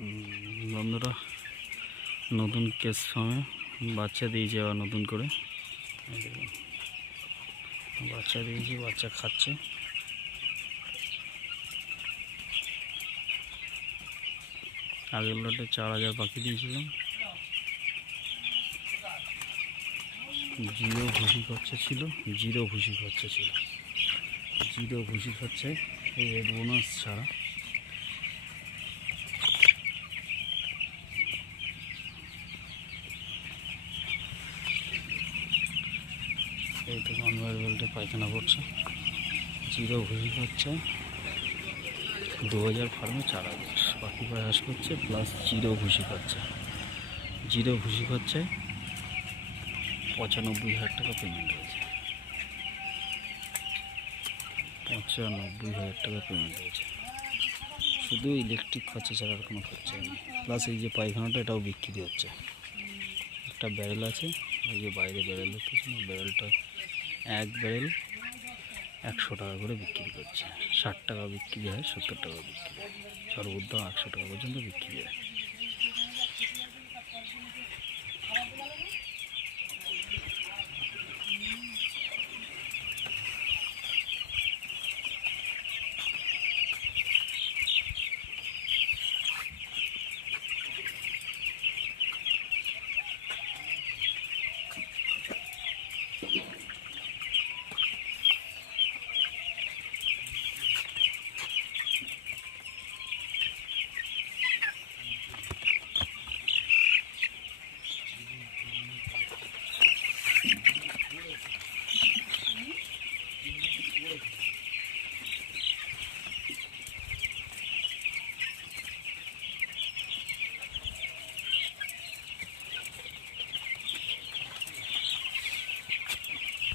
বন্ধুরা, নতুন কেস ফার্মে বাচ্চা দিয়েছে আবার নতুন করে। বাচ্চা দিয়েছি, বাচ্চা খাচ্ছে। আগের লটে 4000 পাখি দিয়েছিলাম। জিরো ভুসি খরচা ছিল, জিরো ভুসি খরচায় এই রেড বোনাস ছাড়া। এই তো কনভেয়ার বেল্টে পায়খানা করছে। জিরো ভুসি খরচায় 2000 ফার্মে 4000 পাখি প্রয়াস করছে, প্লাস জিরো ভুসি খরচায় 95,000 টাকা পেমেন্ট হয়েছে। 95,000 টাকা পেমেন্ট হয়েছে। শুধু ইলেকট্রিক খরচা ছাড়া আর কোনো খরচা নেই। প্লাস এই যে পায়খানাটা, এটাও বিক্রি হচ্ছে। একটা ব্যারেল আছে, ওই যে বাইরে ব্যারেল হচ্ছে, ব্যারেলটা এক ব্যারেল 100 টাকা করে বিক্রি করছে। 60 টাকা বিক্রি হয়, 70 টাকা বিক্রি হয়, সর্বোচ্চ 100 টাকা পর্যন্ত বিক্রি হয়।